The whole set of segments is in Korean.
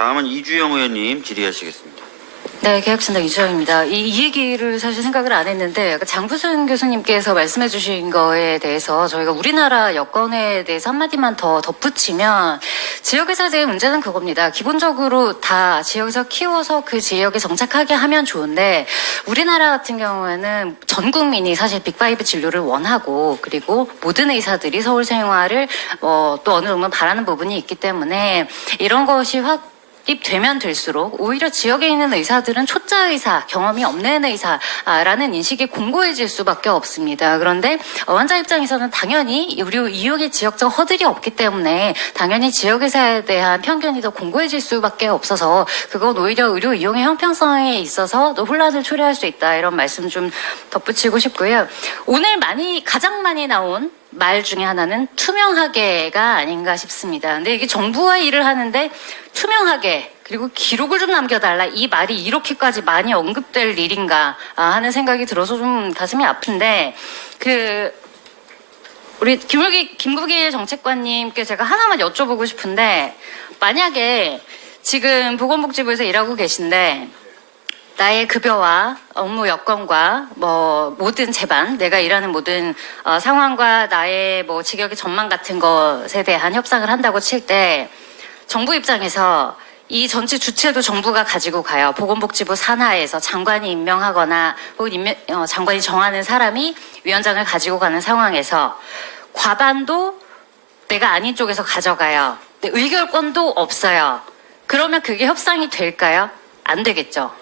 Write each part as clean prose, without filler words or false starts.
다음은 이주영 의원님 질의하시겠습니다. 네, 개혁신당 이주영입니다. 이 얘기를 사실 생각을 안 했는데 장부순 교수님께서 말씀해 주신 거에 대해서 저희가 우리나라 여건에 대해서 한마디만 더 덧붙이면 지역의사제의 문제는 그겁니다. 기본적으로 다 지역에서 키워서 그 지역에 정착하게 하면 좋은데 우리나라 같은 경우에는 전 국민이 사실 빅5 진료를 원하고 그리고 모든 의사들이 서울 생활을 또 어느 정도 바라는 부분이 있기 때문에 이런 것이 되면 될수록 오히려 지역에 있는 의사들은 초짜 의사, 경험이 없는 의사라는 인식이 공고해질 수밖에 없습니다. 그런데 환자 입장에서는 당연히 의료 이용의 지역적 허들이 없기 때문에 당연히 지역 의사에 대한 편견이 더 공고해질 수밖에 없어서 그건 오히려 의료 이용의 형평성에 있어서 또 혼란을 초래할 수 있다. 이런 말씀 좀 덧붙이고 싶고요. 오늘 가장 많이 나온 말 중에 하나는 투명하게가 아닌가 싶습니다. 근데 이게 정부와 일을 하는데 투명하게 그리고 기록을 좀 남겨달라 이 말이 이렇게까지 많이 언급될 일인가 하는 생각이 들어서 좀 가슴이 아픈데 우리 김국일 정책관님께 제가 하나만 여쭤보고 싶은데 만약에 지금 보건복지부에서 일하고 계신데 나의 급여와 업무 여건과 모든 제반, 내가 일하는 모든 상황과 나의 직역의 전망 같은 것에 대한 협상을 한다고 칠 때 정부 입장에서 이 전체 주체도 정부가 가지고 가요. 보건복지부 산하에서 장관이 임명하거나 혹은 장관이 정하는 사람이 위원장을 가지고 가는 상황에서 과반도 내가 아닌 쪽에서 가져가요. 근데 의결권도 없어요. 그러면 그게 협상이 될까요? 안 되겠죠.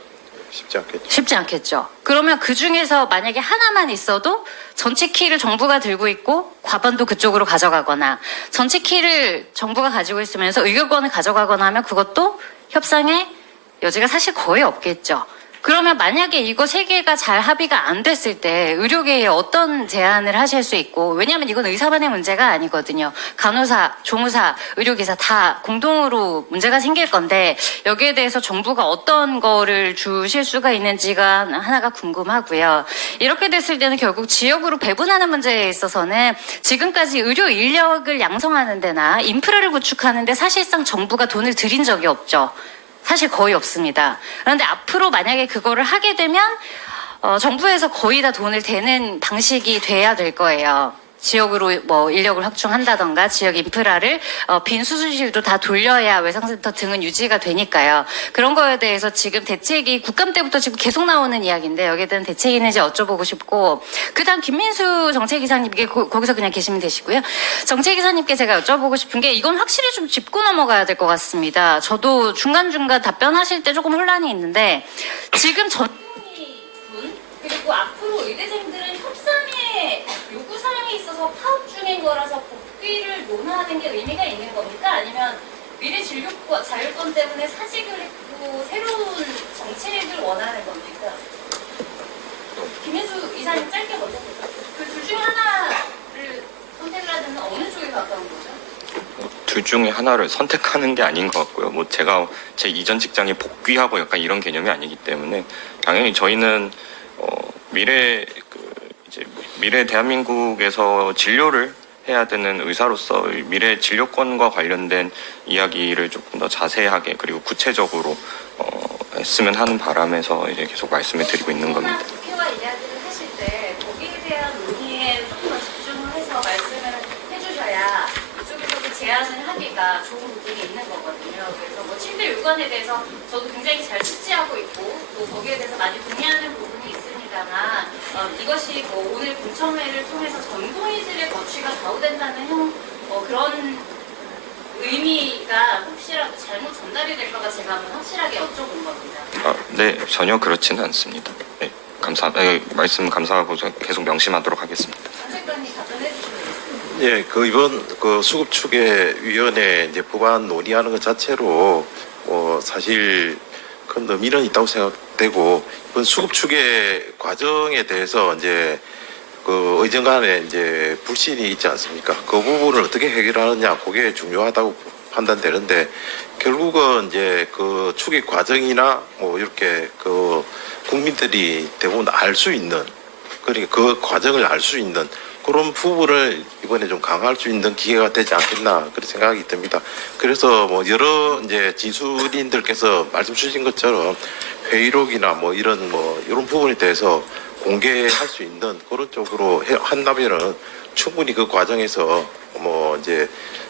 쉽지 않겠죠. 그러면 그 중에서 만약에 하나만 있어도 전체 키를 정부가 들고 있고 과반도 그쪽으로 가져가거나 전체 키를 정부가 가지고 있으면서 의결권을 가져가거나 하면 그것도 협상의 여지가 사실 거의 없겠죠. 그러면 만약에 이거 세 개가 잘 합의가 안 됐을 때 의료계에 어떤 제안을 하실 수 있고 왜냐하면 이건 의사만의 문제가 아니거든요. 간호사, 조무사, 의료기사 다 공동으로 문제가 생길 건데 여기에 대해서 정부가 어떤 거를 주실 수가 있는지가 하나가 궁금하고요. 이렇게 됐을 때는 결국 지역으로 배분하는 문제에 있어서는 지금까지 의료 인력을 양성하는 데나 인프라를 구축하는 데 사실상 정부가 돈을 들인 적이 없죠. 사실 거의 없습니다. 그런데 앞으로 만약에 그거를 하게 되면 정부에서 거의 다 돈을 대는 방식이 돼야 될 거예요. 지역으로 인력을 확충한다던가 지역 인프라를 빈 수술실도 다 돌려야 외상센터 등은 유지가 되니까요. 그런 거에 대해서 지금 대책이 국감 때부터 지금 계속 나오는 이야기인데 여기에 대한 대책이 있는지 여쭤보고 싶고 그다음 김민수 정책이사님께 거기서 그냥 계시면 되시고요. 정책이사님께 제가 여쭤보고 싶은 게 이건 확실히 좀 짚고 넘어가야 될 것 같습니다. 저도 중간중간 답변하실 때 조금 혼란이 있는데 지금 전문의 분 그리고 앞으로 의대생들은 협상에 요구사항이 있어서 파업 중인 거라서 복귀를 논하는 게 의미가 있는 겁니까? 아니면 미래 진료권, 자율권 때문에 사직을 했고 새로운 정책을 원하는 겁니까? 김혜수 이사님 짧게 먼저 그 둘 중에 하나를 선택을 하려면 어느 쪽에 가까운 거죠? 둘 중에 하나를 선택하는 게 아닌 것 같고요. 제가 제 이전 직장에 복귀하고 약간 이런 개념이 아니기 때문에 당연히 저희는 미래 대한민국에서 진료를 해야 되는 의사로서 미래 진료권과 관련된 이야기를 조금 더 자세하게 그리고 구체적으로 했으면 하는 바람에서 이제 계속 말씀을 드리고 있는 겁니다. 국회와 이야기를 하실 때 거기에 대한 논의에 조금 더 집중을 해서 말씀을 해주셔야 이쪽에서도 제안을 하기가 좋은 부분이 있는 거거든요. 그래서 침대 요건에 대해서 저도 굉장히 잘 숙지하고 있고 또 거기에 대해서 많이 동의하는 부분이 있습니다만 이것이 오늘 공청회를 통해서 전공의들의 거취가 좌우된다는 그런 의미가 혹시라도 잘못 전달이 될까봐 제가 한번 확실하게 여쭤본 겁니다. 네, 전혀 그렇지는 않습니다. 네, 말씀 감사하고 계속 명심하도록 하겠습니다. 정책관님 답변해 주시면 되겠습니다. 예, 이번 수급추계위원회 이제 법안 논의하는 것 자체로 사실 큰 의미는 있다고 생각되고 이번 수급추계 과정에 대해서 이제 의정 간에 이제 불신이 있지 않습니까? 그 부분을 어떻게 해결하느냐, 그게 중요하다고 판단되는데 결국은 이제 그 추계 과정이나 이렇게 국민들이 대부분 알 수 있는 그러니까 그 과정을 알 수 있는 그런 부분을 이번에 좀 강화할 수 있는 기회가 되지 않겠나 그런 생각이 듭니다. 그래서 뭐 여러 이제 진술인들께서 말씀 주신 것처럼 회의록이나 뭐 이런 부분에 대해서 공개할 수 있는 그런 쪽으로 한다면은 충분히 그 과정에서 뭐 이제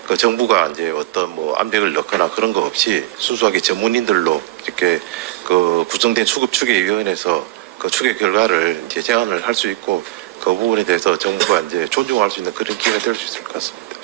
그 정부가 이제 어떤 뭐 압력을 넣거나 그런 거 없이 순수하게 전문인들로 이렇게 그 구성된 수급추계위원회에서 그 추계 결과를 이제 제안을 할 수 있고 그 부분에 대해서 정부가 이제 존중할 수 있는 그런 기회가 될 수 있을 것 같습니다.